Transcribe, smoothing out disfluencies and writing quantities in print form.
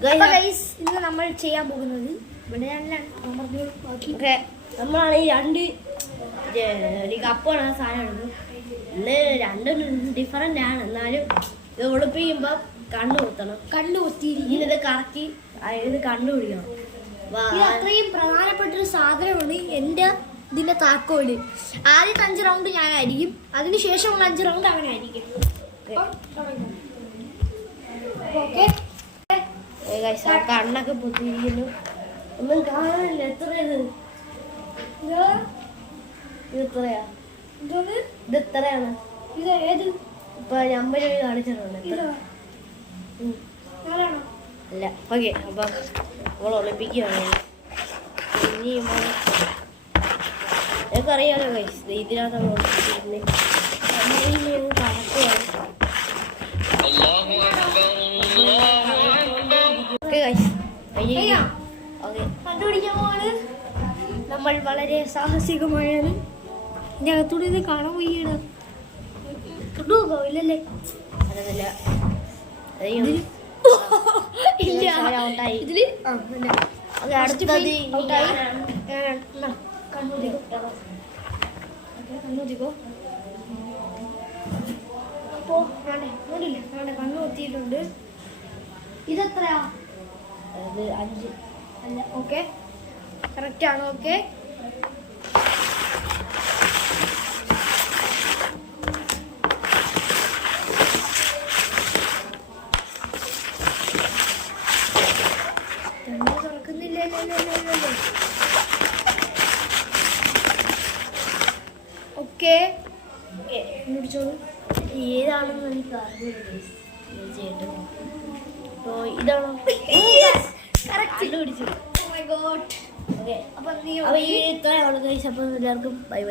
ഇന്ന് നമ്മൾ ചെയ്യാൻ പോകുന്നത് നമ്മളാണ് ഈ രണ്ട് കപ്പാണ് സാധനം എടുക്കുന്നത്. ഇന്ന് രണ്ടും ഡിഫറൻ്റ് ആണ്. എന്നാലും ഇത് ഒളിപ്പിക്കുമ്പോൾ കണ്ണു കുത്തണം. കണ്ണു കുത്തി ഇത് കറക്കി ഇത് കണ്ടുപിടിക്കണം. ഇത് അത്രയും പ്രധാനപ്പെട്ടൊരു സാധനമാണ് എൻ്റെ ഇതിൻ്റെ താക്കോല്. ആദ്യത്തെ 5 റൗണ്ട് ഞാനായിരിക്കും, അതിനുശേഷമുള്ള 5 റൗണ്ട് അവനായിരിക്കും. ഓക്കെ, കണ്ണൊക്കെ പൊത്തിയിരിക്കുന്നു. ഒന്നും കാണാനില്ല. എത്ര ഇത് എത്രയാ? ഇത് എത്രയാണ്? ഇത് ഏത് ഇപ്പൊ നമ്പർ കാണിച്ചിട്ടുണ്ട്. അല്ല, ഓക്കെ. അപ്പൊ നമ്മൾ ഒളിപ്പിക്കുകയാണ്. ഇനി എനിക്കറിയാലോ ഗൈസ്, ഇതിനകത്താണ് ഒളിപ്പിച്ചിരുന്നത്. കണ്ടുപിടിക്കാൻ പോവാണ് നമ്മൾ. വളരെ സാഹസികമായാണ്. ഇതിൻ്റെ അകത്തൂടെ ഇത് കാണാൻ പോയാണ്. ഇല്ലല്ലേ? അതല്ല, കണ്ണുതിക്കോ. അപ്പോ കണ്ണു കുത്തിയിട്ടുണ്ട്. ഇതെത്രയാ? അത് 5 അല്ല. ഓക്കെ, കറക്റ്റ് ആണ്. ഓക്കെ, തുറക്കുന്നില്ലല്ലോ. ഓക്കെ, പിടിച്ചോളൂ. ഏതാണെന്ന് എനിക്ക് അറിയില്ല. ഇതാണോ? കറക്റ്റ് പിടിച്ചു. Oh my god. അപ്പൊ ഈ ഇത്രയാണ് ഗൈസ്. അപ്പോൾ എല്ലാവർക്കും ബൈ ബൈ.